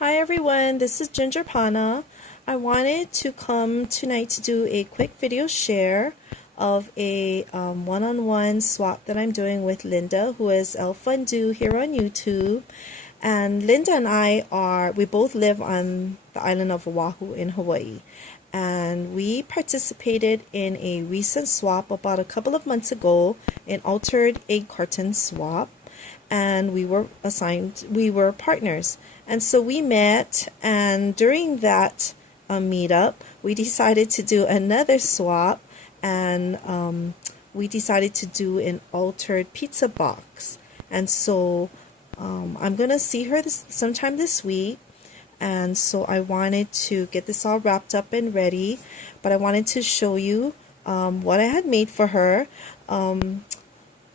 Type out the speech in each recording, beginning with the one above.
Hi everyone, this is Ginger Pana. I wanted to come tonight to do a quick video share of a one-on-one swap that I'm doing with Linda, who is El Fundu here on YouTube. And Linda and we both live on the island of Oahu in Hawaii. And we participated in a recent swap about a couple of months ago, an altered egg carton swap. And we were partners. And so we met, and during that meetup, we decided to do another swap, and we decided to do an altered pizza box. And so I'm going to see her sometime this week, and so I wanted to get this all wrapped up and ready, but I wanted to show you what I had made for her.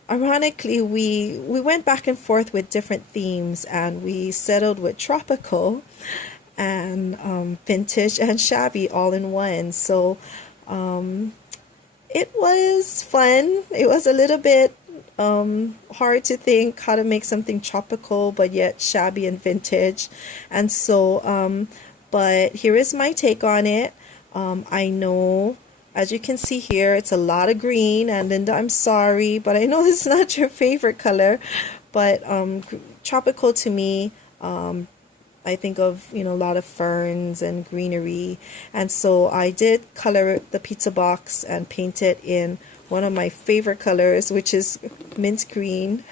Ironically, we went back and forth with different themes, and we settled with tropical and vintage and shabby all in one. So it was fun. It was a little bit hard to think how to make something tropical but yet shabby and vintage. And so, but here is my take on it. I know, as you can see here, it's a lot of green, and Linda, I'm sorry, but I know it's not your favorite color, but tropical to me, I think of, a lot of ferns and greenery, and so I did color the pizza box and paint it in one of my favorite colors, which is mint green,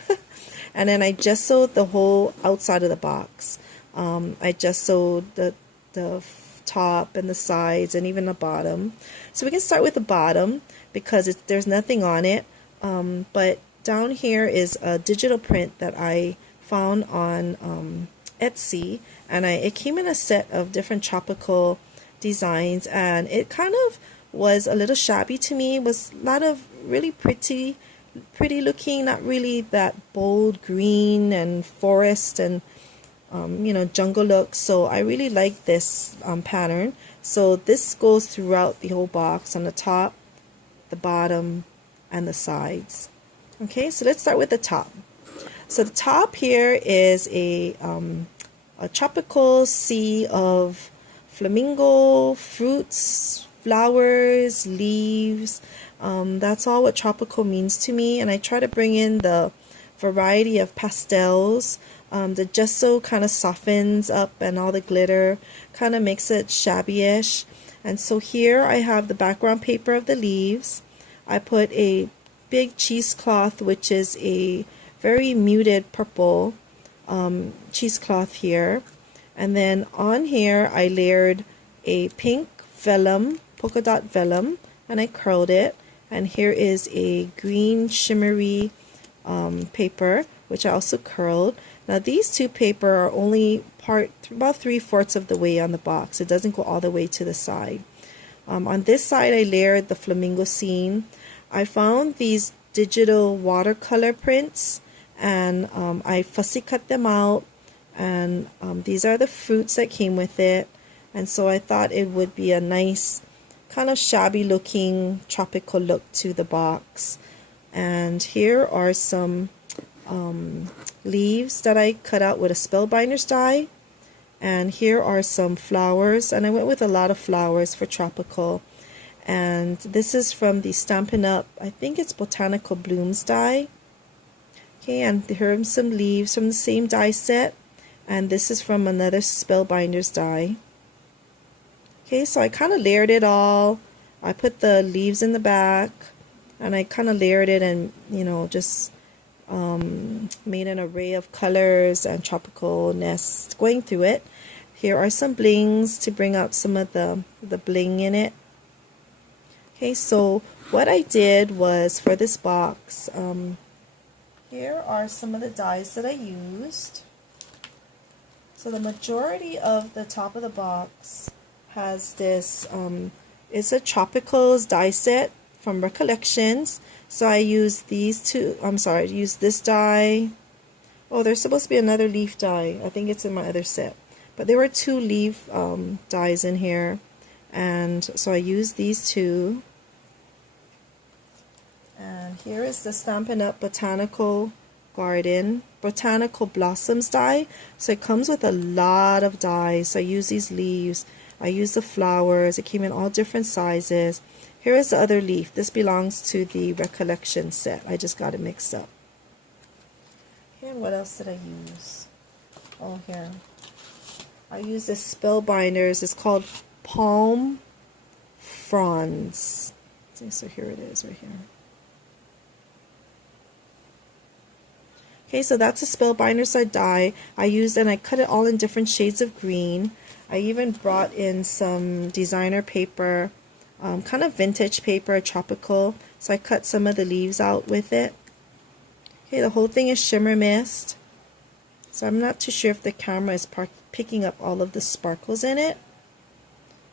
and then I gessoed the whole outside of the box. I gessoed the top and the sides and even the bottom. So we can start with the bottom because there's nothing on it, but down here is a digital print that I found on Etsy, and it came in a set of different tropical designs, and it kind of was a little shabby to me. It was a lot of really pretty looking, not really that bold green and forest and jungle look. So I really like this pattern. So this goes throughout the whole box, on the top, the bottom, and the sides. Okay, so let's start with the top. So the top here is a tropical sea of flamingo, fruits, flowers, leaves. That's all what tropical means to me, and I try to bring in the variety of pastels. The gesso kind of softens up, and all the glitter kind of makes it shabby-ish. And so here I have the background paper of the leaves. I put a big cheesecloth, which is a very muted purple cheesecloth here. And then on here I layered a pink vellum, polka dot vellum, and I curled it. And here is a green shimmery paper, which I also curled. Now these two paper are only about 3/4 of the way on the box. It doesn't go all the way to the side. On this side I layered the flamingo scene. I found these digital watercolor prints, and I fussy cut them out, and these are the fruits that came with it. And so I thought it would be a nice kind of shabby looking tropical look to the box. And here are some leaves that I cut out with a spellbinder's die, and here are some flowers, and I went with a lot of flowers for tropical. And this is from the Stampin' Up!, I think it's Botanical Blooms die. Okay, and here are some leaves from the same die set, and this is from another spellbinder's die. Okay, so I kind of layered it all. I put the leaves in the back, and I kind of layered it, and just made an array of colors and tropical nests going through it. Here are some blings to bring out some of the bling in it. Okay, so what I did was, for this box, here are some of the dies that I used. So the majority of the top of the box has this, it's a Tropicals die set from Recollections. So I used these two, I used this die. Oh, there's supposed to be another leaf die. I think it's in my other set. But there were two leaf dies in here. And so I used these two. And here is the Stampin' Up! Botanical Garden Botanical Blossoms die. So it comes with a lot of dyes. So I use these leaves, I use the flowers. It came in all different sizes. Here is the other leaf. This belongs to the Recollection set. I just got it mixed up. And what else did I use? Oh, here. I use this Spellbinders. It's called Palm Fronds. So here it is right here. Okay, so that's a Spellbinders die I used, and I cut it all in different shades of green. I even brought in some designer paper, kind of vintage paper, tropical. So I cut some of the leaves out with it. Okay, the whole thing is shimmer mist. So I'm not too sure if the camera is picking up all of the sparkles in it.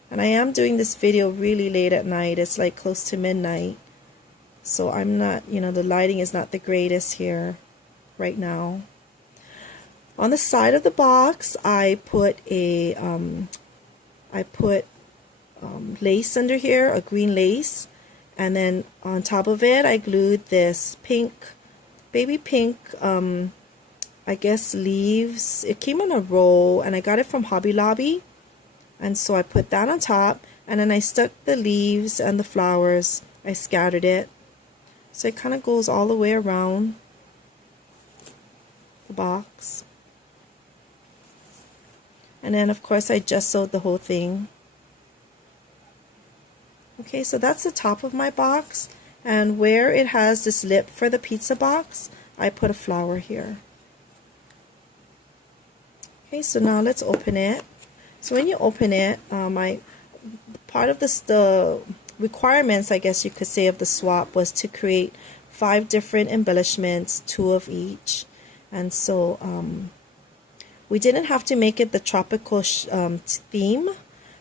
And I am doing this video really late at night. It's like close to midnight. So I'm not, the lighting is not the greatest here right now. On the side of the box, I put a lace under here, a green lace, and then on top of it, I glued this pink, baby pink, I guess leaves. It came on a roll, and I got it from Hobby Lobby, and so I put that on top, and then I stuck the leaves and the flowers. I scattered it, so it kind of goes all the way around the box. And then of course I just sewed the whole thing. Okay, so that's the top of my box, and where it has this lip for the pizza box, I put a flower here. Okay, so now let's open it. So when you open it, part of the requirements, I guess you could say, of the swap was to create 5 different embellishments, 2 of each. And so we didn't have to make it the tropical theme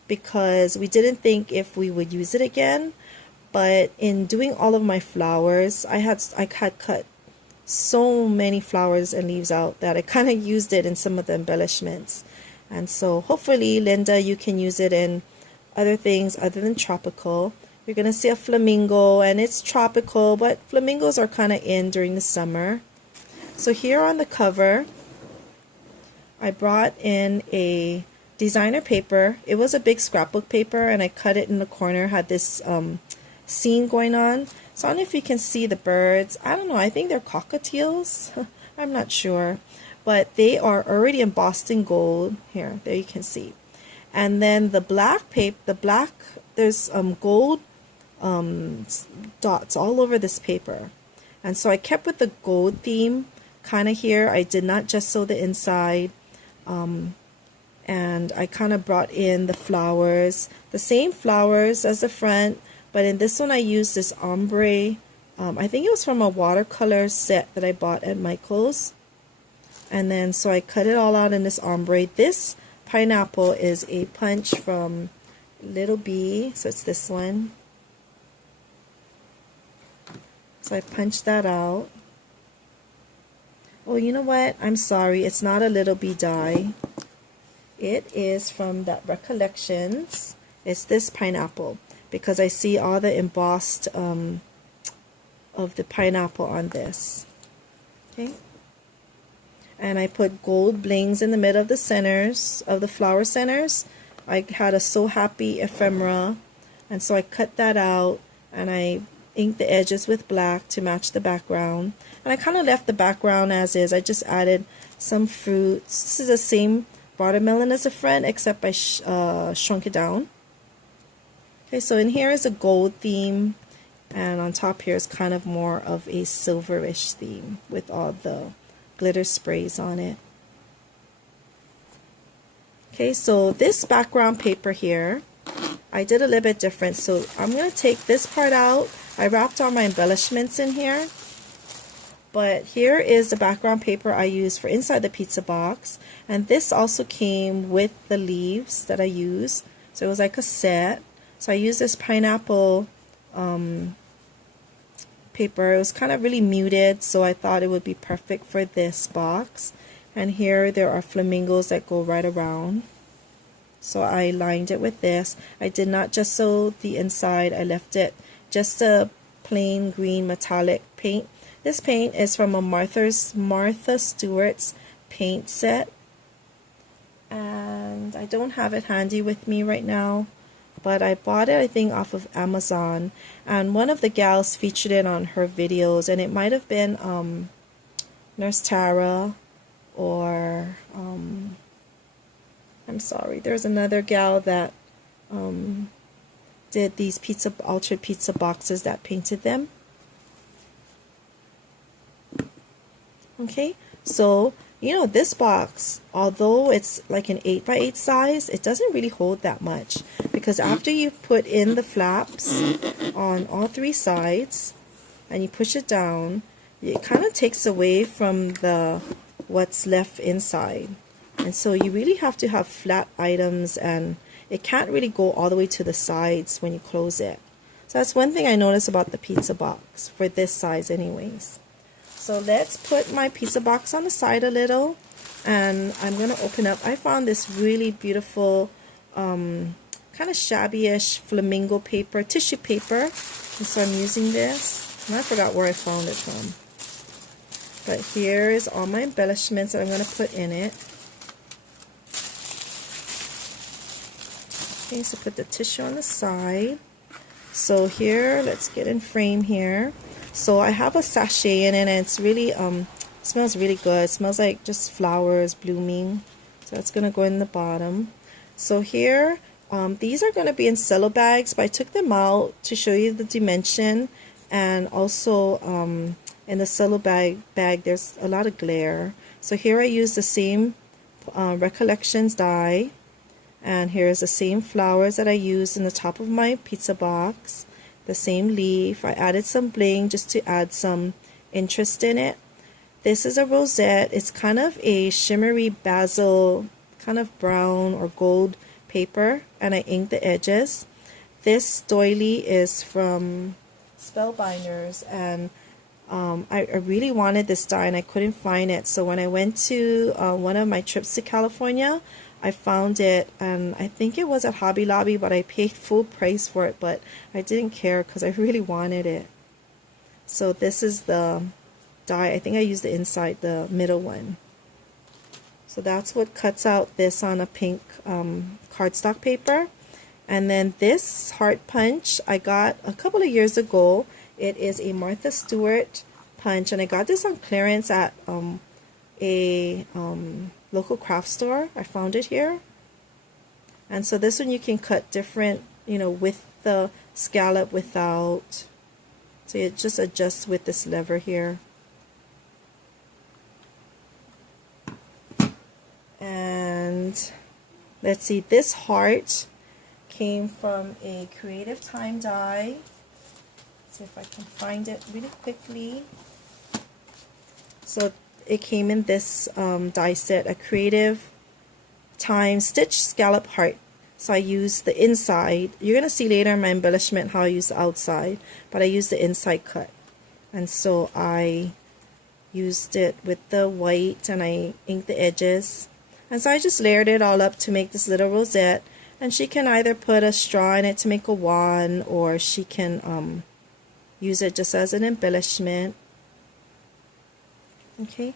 because we didn't think if we would use it again. But in doing all of my flowers, I had cut so many flowers and leaves out that I kind of used it in some of the embellishments. And so hopefully, Linda, you can use it in other things other than tropical. You're going to see a flamingo, and it's tropical, but flamingos are kind of in during the summer. So here on the cover, I brought in a designer paper. It was a big scrapbook paper, and I cut it in the corner, had this scene going on. So I don't know if you can see the birds. I don't know, I think they're cockatiels. I'm not sure. But they are already embossed in gold. Here, there you can see. And then the black paper, there's gold dots all over this paper. And so I kept with the gold theme kind of here. I did not just sew the inside. And I kind of brought in the flowers, the same flowers as the front, but in this one I used this ombre. I think it was from a watercolor set that I bought at Michael's. And then so I cut it all out in this ombre. This pineapple is a punch from Little Bee, so it's this one. So I punched that out. Oh, you know what? I'm sorry. It's not a Little Bee die. It is from that Recollections. It's this pineapple because I see all the embossed of the pineapple on this. Okay. And I put gold blings in the middle of the centers, of the flower centers. I had a So Happy ephemera, and so I cut that out, and I inked the edges with black to match the background. And I kind of left the background as is. I just added some fruits. This is the same watermelon as a friend, except I shrunk it down. Okay, so in here is a gold theme, and on top here is kind of more of a silverish theme with all the glitter sprays on it. Okay, so this background paper here, I did a little bit different. So I'm going to take this part out. I wrapped all my embellishments in here. But here is the background paper I used for inside the pizza box. And this also came with the leaves that I used. So it was like a set. So I used this pineapple paper. It was kind of really muted, so I thought it would be perfect for this box. And here there are flamingos that go right around. So I lined it with this. I did not just sew the inside. I left it just a plain green metallic paint This paint is from a Martha Stewart's paint set, and I don't have it handy with me right now, but I bought it, I think, off of Amazon, and one of the gals featured it on her videos, and it might have been Nurse Tara, or I'm sorry, there's another gal that did these altered pizza boxes that painted them. Okay, so you know, this box, although it's like an 8x8 size, it doesn't really hold that much, because after you put in the flaps on all 3 sides and you push it down, it kind of takes away from what's left inside. And so you really have to have flat items, and it can't really go all the way to the sides when you close it. So that's one thing I noticed about the pizza box for this size anyways. So let's put my pizza box on the side a little, and I'm going to open up. I found this really beautiful kind of shabby-ish flamingo paper, tissue paper, and so I'm using this. And I forgot where I found it from. But here is all my embellishments that I'm going to put in it. Okay, so put the tissue on the side. So here, let's get in frame here. So I have a sachet in it, and it's really smells really good. It smells like just flowers blooming. So that's gonna go in the bottom. So here, these are gonna be in cello bags, but I took them out to show you the dimension, and also in the cello bag there's a lot of glare. So here I use the same Recollections die, and here's the same flowers that I used in the top of my pizza box. The same leaf. I added some bling just to add some interest in it. This is a rosette. It's kind of a shimmery basil, kind of brown or gold paper, and I inked the edges. This doily is from Spellbinders, and I really wanted this die and I couldn't find it. So when I went to one of my trips to California, I found it, and I think it was at Hobby Lobby, but I paid full price for it, but I didn't care because I really wanted it. So this is the die. I think I used the inside, the middle one. So that's what cuts out this on a pink cardstock paper. And then this heart punch I got a couple of years ago. It is a Martha Stewart punch, and I got this on clearance at a local craft store. I found it here. And so this one you can cut different, you know, with the scallop, without. So it just adjusts with this lever here. And let's see, this heart came from a Creative Time die. Let's see if I can find it really quickly. So it came in this die set, a Creative Time Stitch Scallop Heart. So I used the inside. You're going to see later in my embellishment how I use the outside, but I used the inside cut. And so I used it with the white, and I inked the edges. And so I just layered it all up to make this little rosette. And she can either put a straw in it to make a wand, or she can use it just as an embellishment. Okay,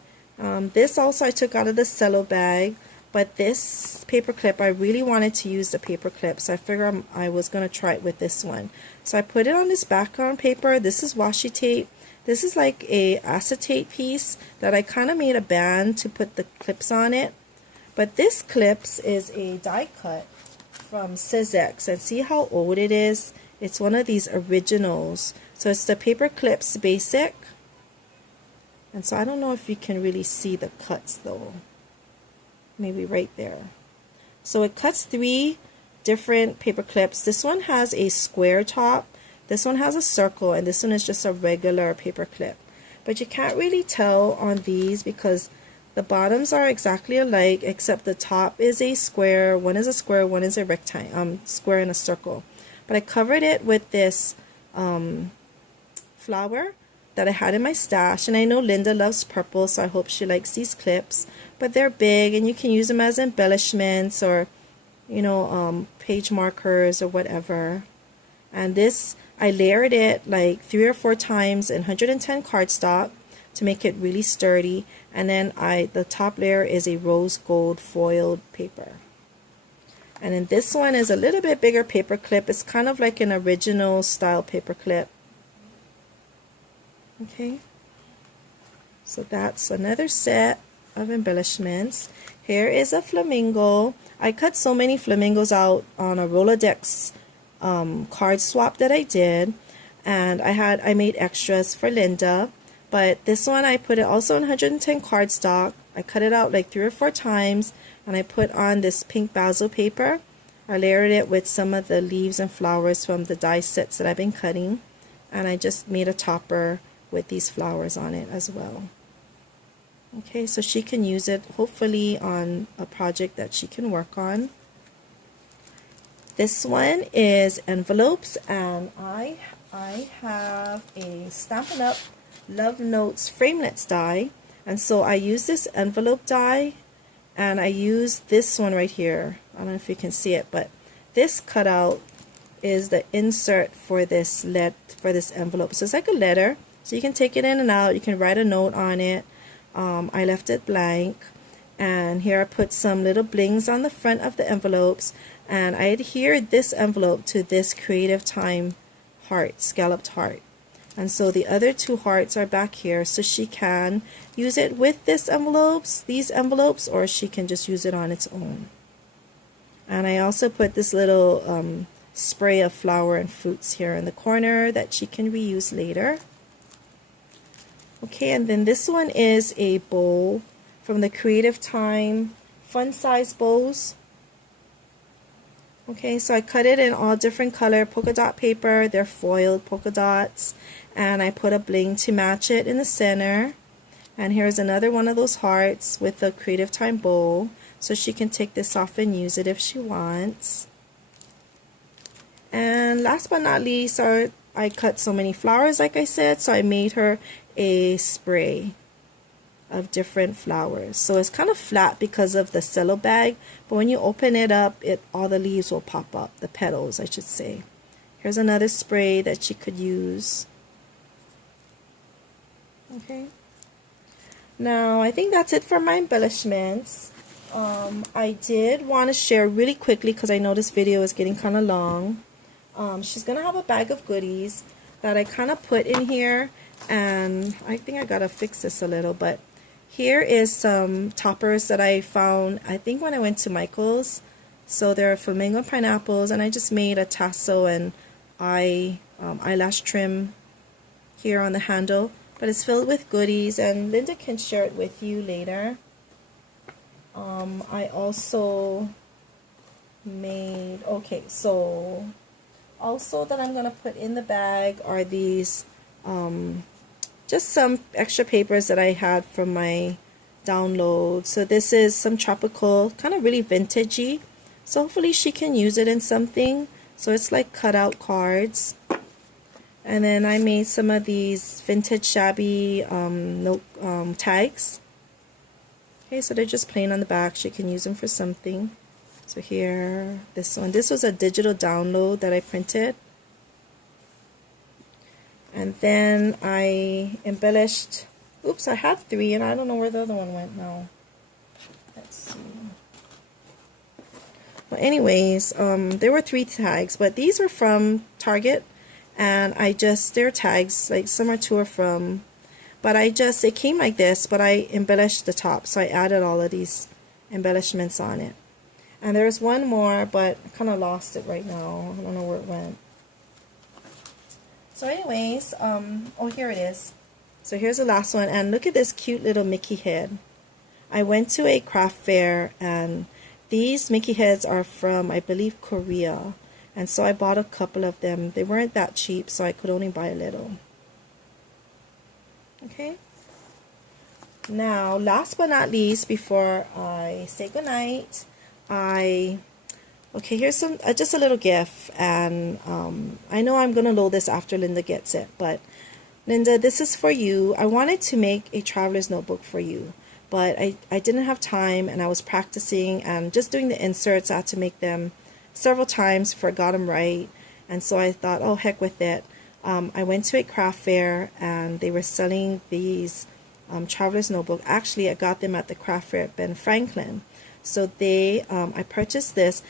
this also I took out of the cello bag, but this paper clip, I really wanted to use the paper clip, so I figured I was going to try it with this one. So I put it on this background paper. This is washi tape. This is like a acetate piece that I kind of made a band to put the clips on it. But this clips is a die cut from Sizex, and see how old it is? It's one of these originals. So it's the Paper Clips Basic. And so I don't know if you can really see the cuts though. Maybe right there. So it cuts 3 different paper clips. This one has a square top, this one has a circle, and this one is just a regular paper clip. But you can't really tell on these because the bottoms are exactly alike, except the top is a square. One is a square, one is a rectangle, square and a circle. But I covered it with this flower that I had in my stash, and I know Linda loves purple, so I hope she likes these clips. But they're big, and you can use them as embellishments, or you know, page markers or whatever. And this, I layered it like 3 or 4 times in 110 cardstock to make it really sturdy. And then the top layer is a rose gold foiled paper. And then this one is a little bit bigger paper clip. It's kind of like an original style paper clip. Okay, so that's another set of embellishments. Here is a flamingo. I cut so many flamingos out on a Rolodex card swap that I did, and I made extras for Linda. But this one I put it also in 110 cardstock. I cut it out like 3 or 4 times, and I put on this pink basil paper. I layered it with some of the leaves and flowers from the die sets that I've been cutting, and I just made a topper with these flowers on it as well. Okay, so she can use it hopefully on a project that she can work on. This one is envelopes, and I have a Stampin' Up! Love Notes Framelits die, and so I use this envelope die, and I use this one right here. I don't know if you can see it, but this cutout is the insert for this envelope. So it's like a letter, so you can take it in and out. You can write a note on it. I left it blank, and here I put some little blings on the front of the envelopes, and I adhered this envelope to this Creative Time heart, scalloped heart. And so the other 2 hearts are back here, so she can use it with these envelopes, or she can just use it on its own. And I also put this little spray of flower and fruits here in the corner that she can reuse later. Okay, and then this one is a bowl from the Creative Time Fun Size Bows. Okay, so I cut it in all different color polka dot paper. They're foiled polka dots, and I put a bling to match it in the center. And here's another one of those hearts with the Creative Time bowl, so she can take this off and use it if she wants. And last but not least, I cut so many flowers, like I said, so I made her a spray of different flowers. So it's kind of flat because of the cello bag, but when you open it up, all the leaves will pop up, the petals I should say. Here's another spray that she could use. Okay, now I think that's it for my embellishments. I did want to share really quickly, because I know this video is getting kind of long. She's gonna have a bag of goodies that I kind of put in here, and I think I gotta fix this a little, but here is some toppers that I found, I think when I went to Michael's. So there are flamingo pineapples, and I just made a tassel and eyelash trim here on the handle, but it's filled with goodies, and Linda can share it with you later. I also made, okay, so also that I'm going to put in the bag are these just some extra papers that I had from my download. So this is some tropical, kind of really vintagey, so hopefully she can use it in something. So it's like cutout cards. And then I made some of these vintage shabby note tags. Okay, so they're just plain on the back. She can use them for something. So here, this one. This was a digital download that I printed. And then I embellished, oops, I had 3 and I don't know where the other one went now. Let's see. Well, anyways, there were 3 tags, but these were from Target, and they're tags, like some or 2 are from, but it came like this, but I embellished the top, so I added all of these embellishments on it. And there's one more, but I kind of lost it right now. I don't know where it went. So anyways, oh, here it is. So here's the last one, and look at this cute little Mickey head. I went to a craft fair, and these Mickey heads are from, I believe, Korea. And so I bought a couple of them. They weren't that cheap, so I could only buy a little. Okay. Now, last but not least, before I say goodnight, okay, here's some just a little gift, and I know I'm gonna load this after Linda gets it, but Linda, this is for you. I wanted to make a traveler's notebook for you, but I didn't have time, and I was practicing and just doing the inserts. I had to make them several times before I got them right, And so I thought, oh, heck with it. I went to a craft fair and they were selling these traveler's notebook. Actually, I got them at the craft fair at Ben Franklin. So I purchased this.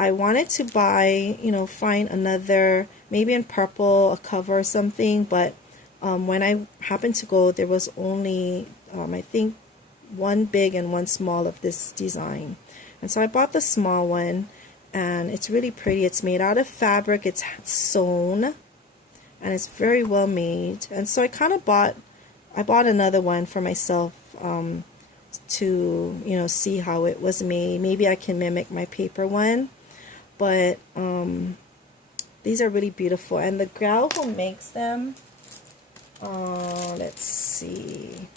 I wanted to buy, find another, maybe in purple, a cover or something, but when I happened to go, there was only, I think, one big and one small of this design. And so I bought the small one, and it's really pretty. It's made out of fabric, it's sewn, and it's very well made. And so I bought another one for myself to, see how it was made. Maybe I can mimic my paper one. But these are really beautiful. And the gal who makes them, let's see.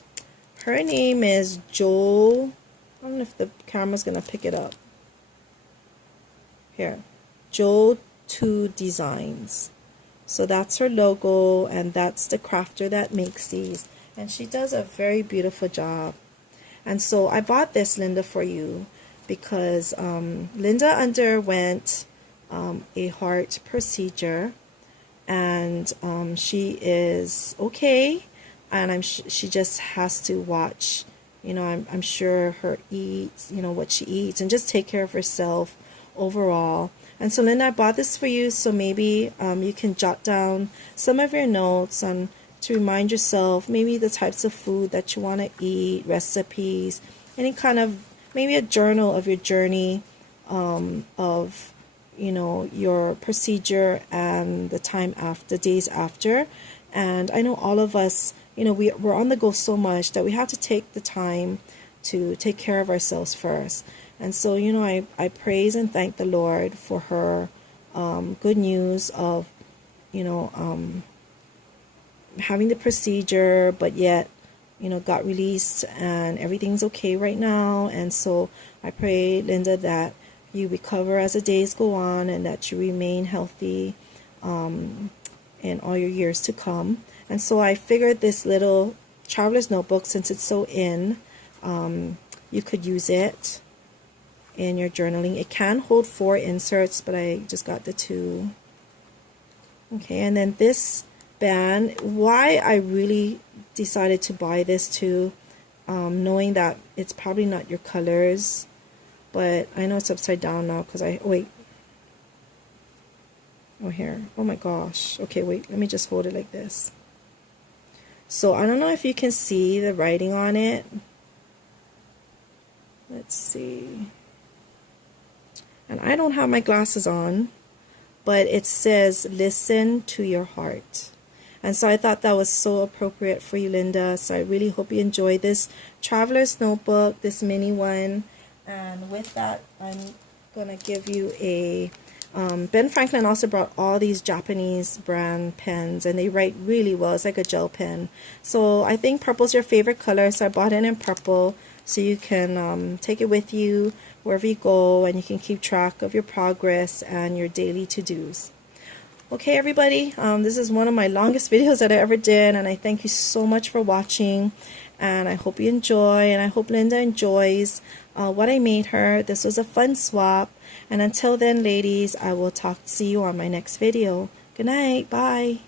Her name is Jo. I don't know if the camera's going to pick it up. Here. Jo 2 Designs. So that's her logo, and that's the crafter that makes these. And she does a very beautiful job. And so I bought this, Linda, for you, because Linda underwent a heart procedure, and she is okay, and she just has to watch, I'm sure her eats, what she eats, and just take care of herself overall. And so Linda, I bought this for you, so maybe you can jot down some of your notes on to remind yourself maybe the types of food that you want to eat, recipes, any kind of, maybe a journal of your journey of, your procedure and the time after, days after. And I know all of us, we're on the go so much that we have to take the time to take care of ourselves first. And so, I praise and thank the Lord for her good news of, having the procedure, but yet, got released and everything's okay right now. And so I pray, Linda, that you recover as the days go on and that you remain healthy in all your years to come. And so I figured this little traveler's notebook, since it's so in, you could use it in your journaling. It can hold 4 inserts, but I just got the 2. Okay, and then this band, why I really decided to buy this too, knowing that it's probably not your colors, but I know it's upside down now because here, oh my gosh, okay, wait, let me just hold it like this. So I don't know if you can see the writing on it. Let's see, and I don't have my glasses on, but it says listen to your heart. And so I thought that was so appropriate for you, Linda. So I really hope you enjoy this traveler's notebook, this mini one. And with that, I'm going to give you a... Ben Franklin also brought all these Japanese brand pens, and they write really well. It's like a gel pen. So I think purple's your favorite color, so I bought it in purple so you can take it with you wherever you go, and you can keep track of your progress and your daily to-dos. Okay, everybody, this is one of my longest videos that I ever did, and I thank you so much for watching, and I hope you enjoy, and I hope Linda enjoys what I made her. This was a fun swap, and until then, ladies, I will see you on my next video. Good night. Bye.